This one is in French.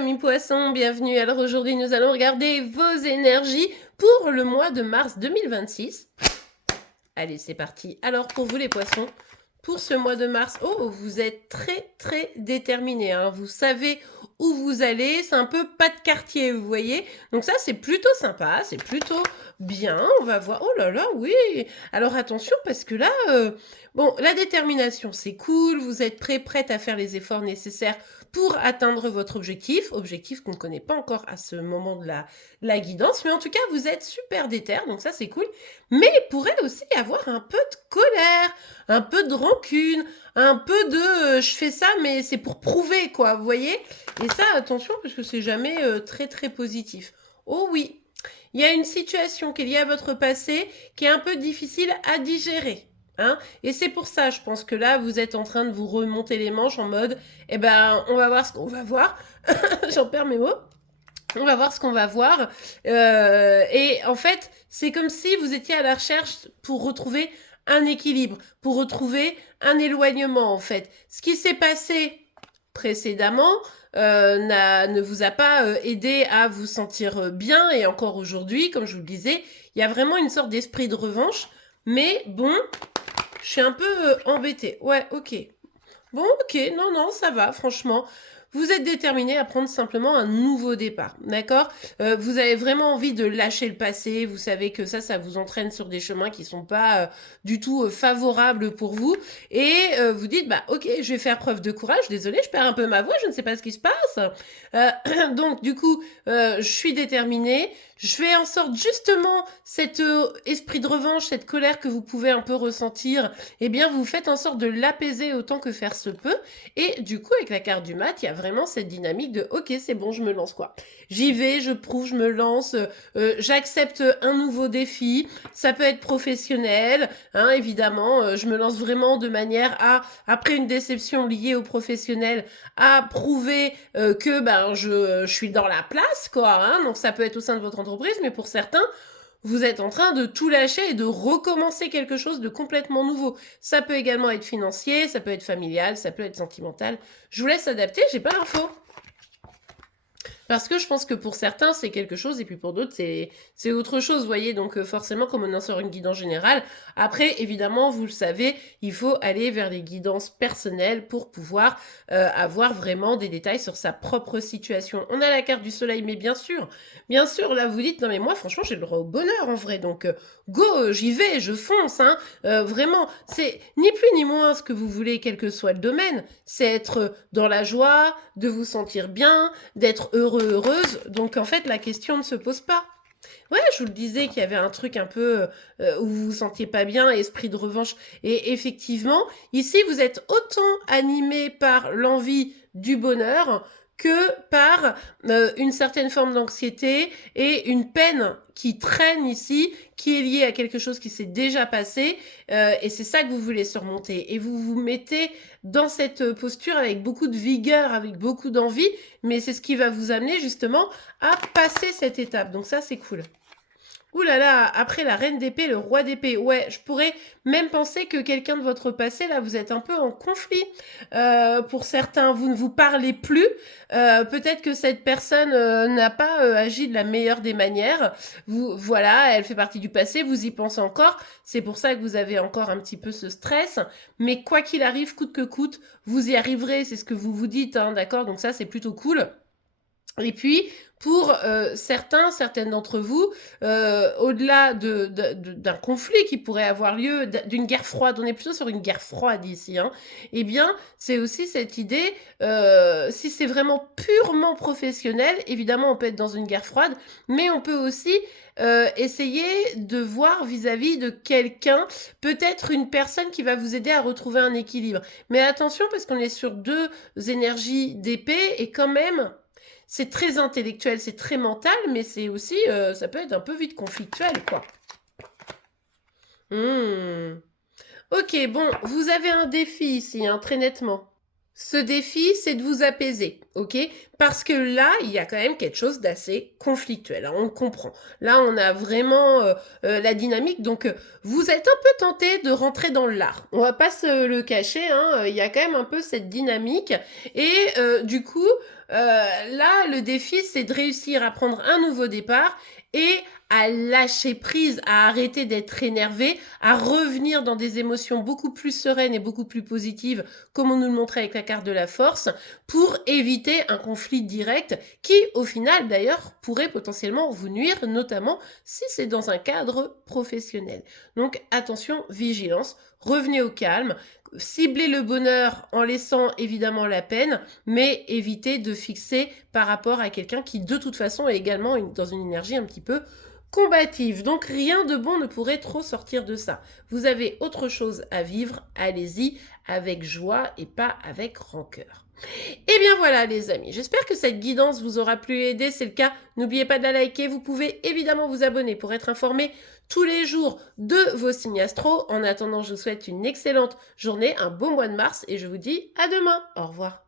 famille Poisson, bienvenue. Alors aujourd'hui nous allons regarder vos énergies pour le mois de mars 2026. Allez, c'est parti. Alors pour vous les poissons, pour ce mois de mars, vous êtes très déterminés, hein. Vous savez où vous allez, c'est un peu pas de quartier, vous voyez. Donc ça c'est plutôt sympa, c'est plutôt bien. On va voir. Oh là là, oui. Alors attention parce que là, bon, la détermination c'est cool. Vous êtes prête à faire les efforts nécessaires pour atteindre votre objectif qu'on ne connaît pas encore à ce moment de la guidance. Mais en tout cas, vous êtes super déter, donc ça c'est cool. Mais il pourrait aussi y avoir un peu de colère, un peu de rancune, un peu de je fais ça mais c'est pour prouver quoi, vous voyez. Et ça attention parce que c'est jamais très positif. Oh oui, il y a une situation qui est liée à votre passé qui est un peu difficile à digérer. Hein, et c'est pour ça, je pense que là, vous êtes en train de vous remonter les manches en mode, eh ben, on va voir ce qu'on va voir. J'en perds mes mots. On va voir ce qu'on va voir. Et en fait, c'est comme si vous étiez à la recherche pour retrouver un équilibre, pour retrouver un éloignement, en fait. Ce qui s'est passé précédemment ne vous a pas aidé à vous sentir bien. Et encore aujourd'hui, comme je vous le disais, il y a vraiment une sorte d'esprit de revanche. Mais bon, je suis un peu embêtée. Ouais, ok. Bon, ok, non, ça va, franchement. Vous êtes déterminé à prendre simplement un nouveau départ, d'accord. Vous avez vraiment envie de lâcher le passé, vous savez que ça vous entraîne sur des chemins qui sont pas du tout favorables pour vous, et vous dites, bah ok, je vais faire preuve de courage, désolé, je perds un peu ma voix, je ne sais pas ce qui se passe. Donc du coup, je suis déterminée, je fais en sorte justement cet esprit de revanche, cette colère que vous pouvez un peu ressentir, eh bien vous faites en sorte de l'apaiser autant que faire se peut. Et du coup, avec la carte du mat, il y a vraiment cette dynamique de ok, c'est bon, je me lance quoi. J'y vais, je prouve, je me lance, j'accepte un nouveau défi. Ça peut être professionnel, hein, évidemment. Je me lance vraiment de manière à, après une déception liée au professionnel, à prouver que je suis dans la place, quoi. Hein. Donc ça peut être au sein de votre entreprise, mais pour certains, vous êtes en train de tout lâcher et de recommencer quelque chose de complètement nouveau. Ça peut également être financier, ça peut être familial, ça peut être sentimental. Je vous laisse adapter, j'ai pas l'info. Parce que je pense que pour certains, c'est quelque chose, et puis pour d'autres, c'est autre chose, vous voyez. Donc forcément, comme on en sort une guidance générale, après, évidemment, vous le savez, il faut aller vers des guidances personnelles pour pouvoir avoir vraiment des détails sur sa propre situation. On a la carte du soleil, mais bien sûr, là, vous dites, non mais moi, franchement, j'ai le droit au bonheur, en vrai. Donc, go, j'y vais, je fonce, hein. Vraiment, c'est ni plus ni moins ce que vous voulez, quel que soit le domaine. C'est être dans la joie, de vous sentir bien, d'être heureuse. Donc en fait, la question ne se pose pas. Ouais, je vous le disais qu'il y avait un truc un peu où vous vous sentiez pas bien, esprit de revanche. Et effectivement, ici, vous êtes autant animé par l'envie du bonheur que par une certaine forme d'anxiété et une peine qui traîne ici, qui est liée à quelque chose qui s'est déjà passé, et c'est ça que vous voulez surmonter. Et vous vous mettez dans cette posture avec beaucoup de vigueur, avec beaucoup d'envie, mais c'est ce qui va vous amener justement à passer cette étape. Donc ça, c'est cool. Ouh là là, après la reine d'épée, le roi d'épée. Ouais, je pourrais même penser que quelqu'un de votre passé, là, vous êtes un peu en conflit. Pour certains, vous ne vous parlez plus. Peut-être que cette personne n'a pas agi de la meilleure des manières. Voilà, elle fait partie du passé, vous y pensez encore. C'est pour ça que vous avez encore un petit peu ce stress. Mais quoi qu'il arrive, coûte que coûte, vous y arriverez. C'est ce que vous vous dites, hein, d'accord. Donc ça, c'est plutôt cool. Et puis, pour certaines d'entre vous, au-delà d'un conflit qui pourrait avoir lieu, d'une guerre froide, on est plutôt sur une guerre froide ici, hein, eh bien, c'est aussi cette idée, si c'est vraiment purement professionnel, évidemment, on peut être dans une guerre froide, mais on peut aussi essayer de voir vis-à-vis de quelqu'un, peut-être une personne qui va vous aider à retrouver un équilibre. Mais attention, parce qu'on est sur deux énergies d'épée, et quand même c'est très intellectuel, c'est très mental, mais c'est aussi, ça peut être un peu vite conflictuel, quoi. Ok, bon, vous avez un défi ici, hein, très nettement. Ce défi, c'est de vous apaiser. ok? Parce que là, il y a quand même quelque chose d'assez conflictuel, hein, on le comprend. Là, on a vraiment la dynamique, donc vous êtes un peu tenté de rentrer dans l'art. On va pas se le cacher, hein, il y a quand même un peu cette dynamique, et du coup, là, le défi, c'est de réussir à prendre un nouveau départ et à lâcher prise, à arrêter d'être énervé, à revenir dans des émotions beaucoup plus sereines et beaucoup plus positives, comme on nous le montrait avec la carte de la force, pour éviter un conflit direct qui, au final, d'ailleurs, pourrait potentiellement vous nuire, notamment si c'est dans un cadre professionnel. Donc, attention, vigilance, revenez au calme, ciblez le bonheur en laissant évidemment la peine, mais évitez de fixer par rapport à quelqu'un qui, de toute façon, est également dans une énergie un petit peu combative. Donc rien de bon ne pourrait trop sortir de ça. Vous avez autre chose à vivre, allez-y avec joie et pas avec rancœur. Et bien voilà les amis, j'espère que cette guidance vous aura plu et aidé. C'est le cas, n'oubliez pas de la liker. Vous pouvez évidemment vous abonner pour être informé tous les jours de vos signes astro. En attendant, je vous souhaite une excellente journée, un beau mois de mars et je vous dis à demain. Au revoir.